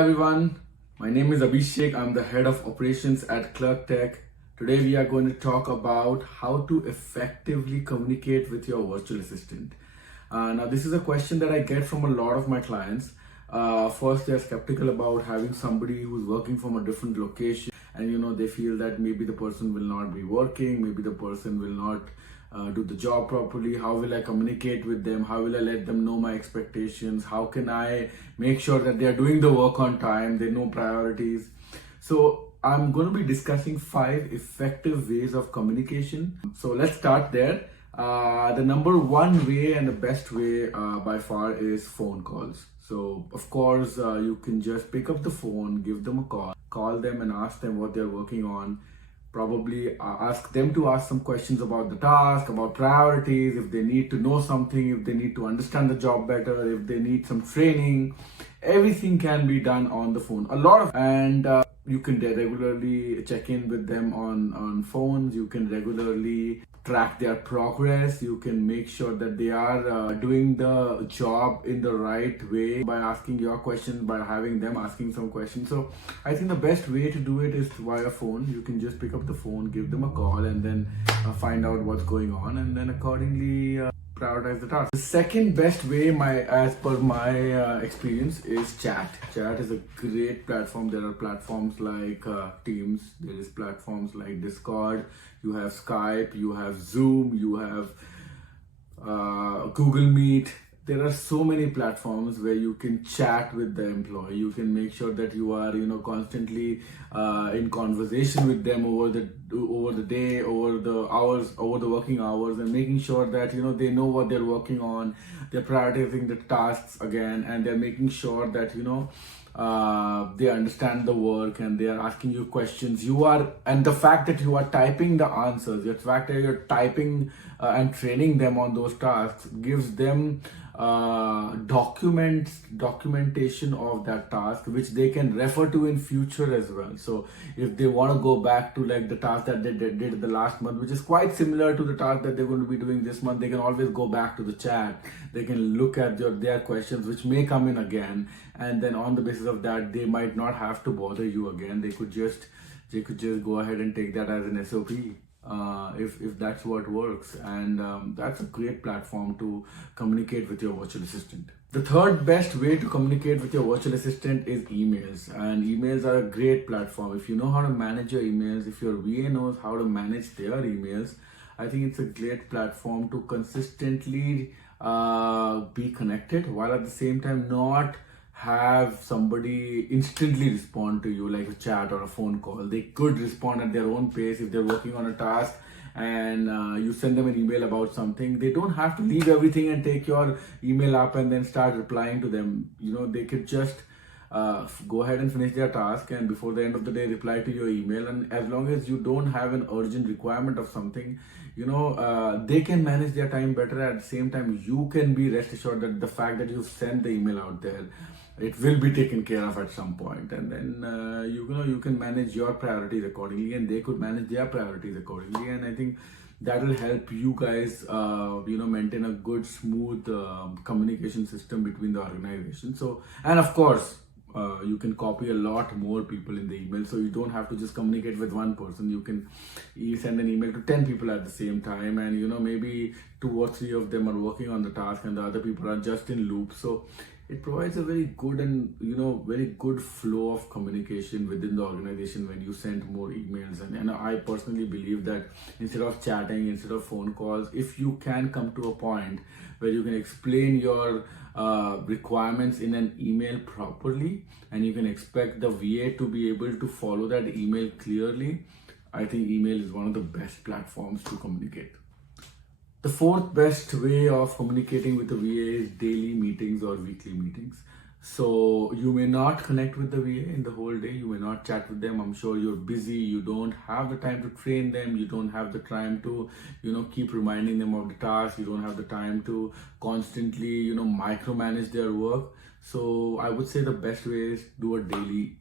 Hi everyone, my name is Abhishek. I'm the head of operations at Clerk-Tech. Today we are going to talk about how to effectively communicate with your virtual assistant. Now this is a question that I get from a lot of my clients. First, they're skeptical about having somebody who's working from a different location, and they feel that maybe the person will not be working, maybe the person will not do the job properly. How will I communicate with them? How will I let them know my expectations? How can I make sure that they are doing the work on time? They know priorities. So I'm going to be discussing 5 effective ways of communication. So let's start there. The number one way and the best way by far is phone calls. So of course you can just pick up the phone, give them a call them and ask them what they're working on. Probably ask them to ask some questions about the task, about priorities, if they need to know something, if they need to understand the job better, if they need some training. Everything can be done on the phone. You can regularly check in with them on phones. You can regularly track their progress. You can make sure that they are doing the job in the right way by asking your questions, by having them asking some questions. So I think the best way to do it is via phone. You can just pick up the phone, give them a call, and then find out what's going on, and then accordingly prioritize the task. The second best way, as per my experience, is chat. Chat is a great platform. There are platforms like Teams. There is platforms like Discord. You have Skype. You have Zoom. You have Google Meet. There are so many platforms where you can chat with the employee. You can make sure that you are, constantly in conversation with them over the day, over the hours, over the working hours, and making sure that they know what they're working on. They're prioritizing the tasks again, and they're making sure that they understand the work, and they are asking you questions. And the fact that you are typing the answers, the fact that you're typing and training them on those tasks gives them documentation of that task, which they can refer to in future as well. So if they want to go back to like the task that they did the last month, which is quite similar to the task that they're going to be doing this month, they can always go back to the chat. They can look at their questions, which may come in again, and then on the basis of that, they might not have to bother you again. They could just go ahead and take that as an SOP. If that's what works, and that's a great platform to communicate with your virtual assistant. The third best way to communicate with your virtual assistant is emails, and emails are a great platform. If you know how to manage your emails, if your VA knows how to manage their emails, I think it's a great platform to consistently be connected, while at the same time not have somebody instantly respond to you like a chat or a phone call. They could respond at their own pace if they're working on a task, and you send them an email about something. They don't have to leave everything and take your email up and then start replying to them. They could just go ahead and finish their task, and before the end of the day reply to your email. And as long as you don't have an urgent requirement of something, they can manage their time better. At the same time, you can be rest assured that the fact that you've sent the email out there, it will be taken care of at some point, and then you can manage your priorities accordingly, and they could manage their priorities accordingly. And I think that will help you guys maintain a good, smooth communication system between the organization. So, and of course, you can copy a lot more people in the email, so you don't have to just communicate with one person. You can send an email to 10 people at the same time, and maybe 2 or 3 of them are working on the task and the other people are just in loop. So it provides a very good and very good flow of communication within the organization when you send more emails. And I personally believe that instead of chatting, instead of phone calls, if you can come to a point where you can explain your requirements in an email properly, and you can expect the VA to be able to follow that email clearly, I think email is one of the best platforms to communicate. The fourth best way of communicating with the VA is daily meetings or weekly meetings. So you may not connect with the VA in the whole day, you may not chat with them. I'm sure you're busy, you don't have the time to train them, you don't have the time to keep reminding them of the task, you don't have the time to constantly micromanage their work. So I would say the best way is do a daily,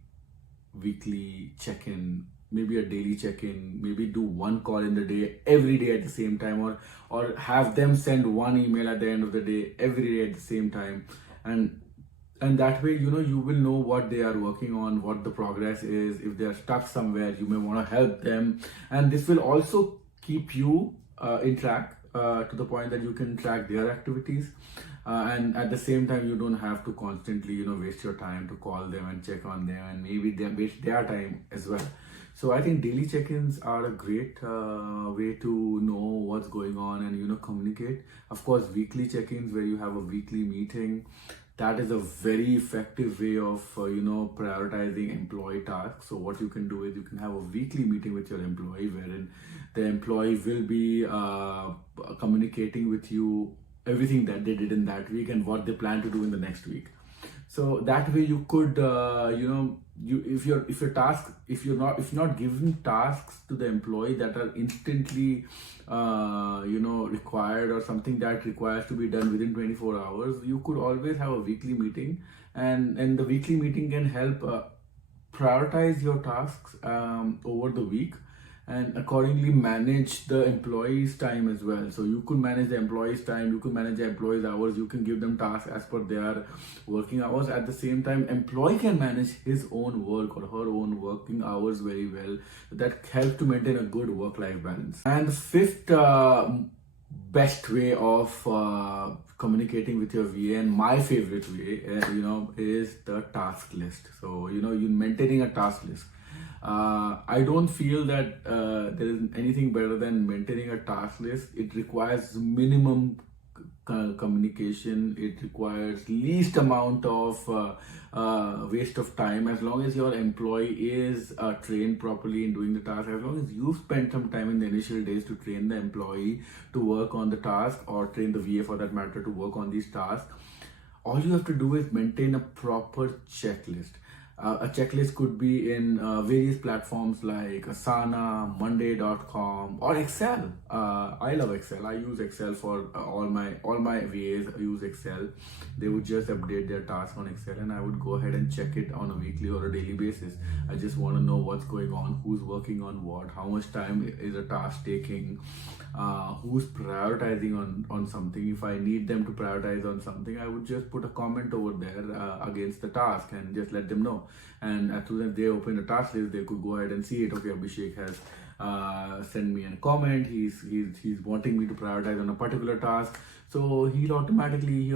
weekly check-in, maybe a daily check-in, maybe do one call in the day, every day at the same time, or have them send one email at the end of the day, every day at the same time. And And that way, you will know what they are working on, what the progress is. If they are stuck somewhere, you may want to help them, and this will also keep you in track, to the point that you can track their activities, and at the same time you don't have to constantly waste your time to call them and check on them, and maybe they waste their time as well. So I think daily check-ins are a great way to know what's going on and communicate. Of course, weekly check-ins where you have a weekly meeting, that is a very effective way of prioritizing employee tasks. So what you can do is you can have a weekly meeting with your employee, wherein the employee will be communicating with you everything that they did in that week and what they plan to do in the next week. So that way you could if you're not giving tasks to the employee that are instantly required, or something that requires to be done within 24 hours, you could always have a weekly meeting, and the weekly meeting can help prioritize your tasks over the week, and accordingly manage the employees' time as well. So you could manage the employees' time, you could manage the employees' hours, you can give them tasks as per their working hours. At the same time, employee can manage his own work or her own working hours very well. That helps to maintain a good work-life balance. And the fifth best way of communicating with your VA, and my favorite way, is the task list. So you maintaining a task list. I don't feel that there is anything better than maintaining a task list. It requires minimum communication. It requires least amount of waste of time. As long as your employee is trained properly in doing the task, as long as you spend some time in the initial days to train the employee to work on the task, or train the VA for that matter to work on these tasks, all you have to do is maintain a proper checklist. A checklist could be in various platforms like Asana, Monday.com, or Excel. I love Excel. I use Excel for all my VAs use Excel. They would just update their tasks on Excel, and I would go ahead and check it on a weekly or a daily basis. I just want to know what's going on, who's working on what, how much time is a task taking, who's prioritizing on something. If I need them to prioritize on something, I would just put a comment over there against the task and just let them know. And as soon as they open the task list, they could go ahead and see it. Okay, Abhishek has sent me a comment. He's wanting me to prioritize on a particular task. So he or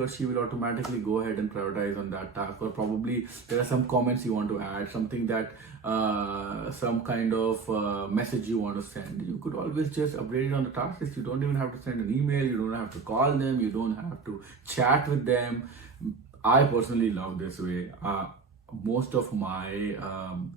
she will automatically go ahead and prioritize on that task. Or probably there are some comments you want to add, something that some kind of message you want to send. You could always just update it on the task list. You don't even have to send an email. You don't have to call them. You don't have to chat with them. I personally love this way. Most of my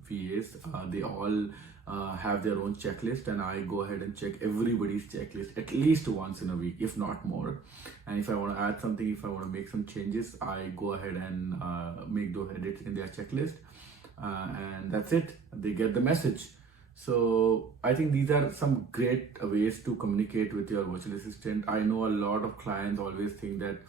VAs, they all have their own checklist, and I go ahead and check everybody's checklist at least once in a week, if not more. And if I want to add something, if I want to make some changes, I go ahead and make those edits in their checklist, and that's it. They get the message. So I think these are some great ways to communicate with your virtual assistant. I know a lot of clients always think that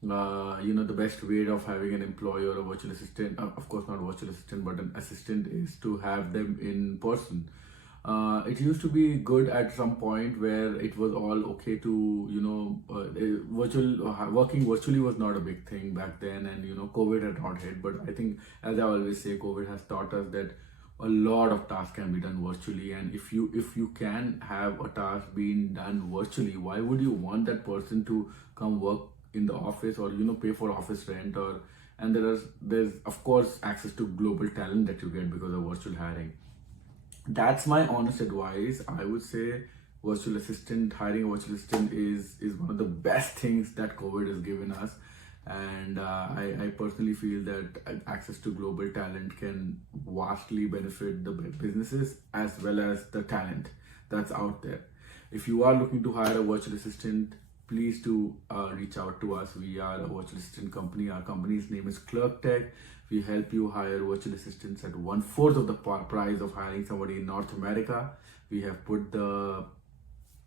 the best way of having an employee or a virtual assistant, of course not virtual assistant but an assistant, is to have them in person. It used to be good at some point where it was all okay to working virtually was not a big thing back then, and COVID had not hit. But I think, as I always say, COVID has taught us that a lot of tasks can be done virtually, and if you can have a task being done virtually, why would you want that person to come work in the office, or pay for office rent? And there's of course access to global talent that you get because of virtual hiring. That's my honest advice. I would say hiring a virtual assistant is one of the best things that COVID has given us. And I personally feel that access to global talent can vastly benefit the businesses as well as the talent that's out there. If you are looking to hire a virtual assistant, please do reach out to us. We are a virtual assistant company. Our company's name is Clerk-Tech. We help you hire virtual assistants at 1/4 of the price of hiring somebody in North America. We have put the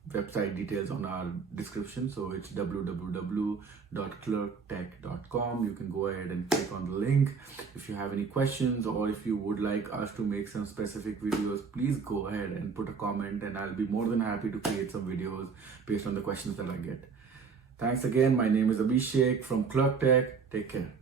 website details on our description, so it's www.clerktech.com. You can go ahead and click on the link. If you have any questions, or if you would like us to make some specific videos, please go ahead and put a comment, and I'll be more than happy to create some videos based on the questions that I get. Thanks again. My name is Abhishek from Clerk-Tech. Take care.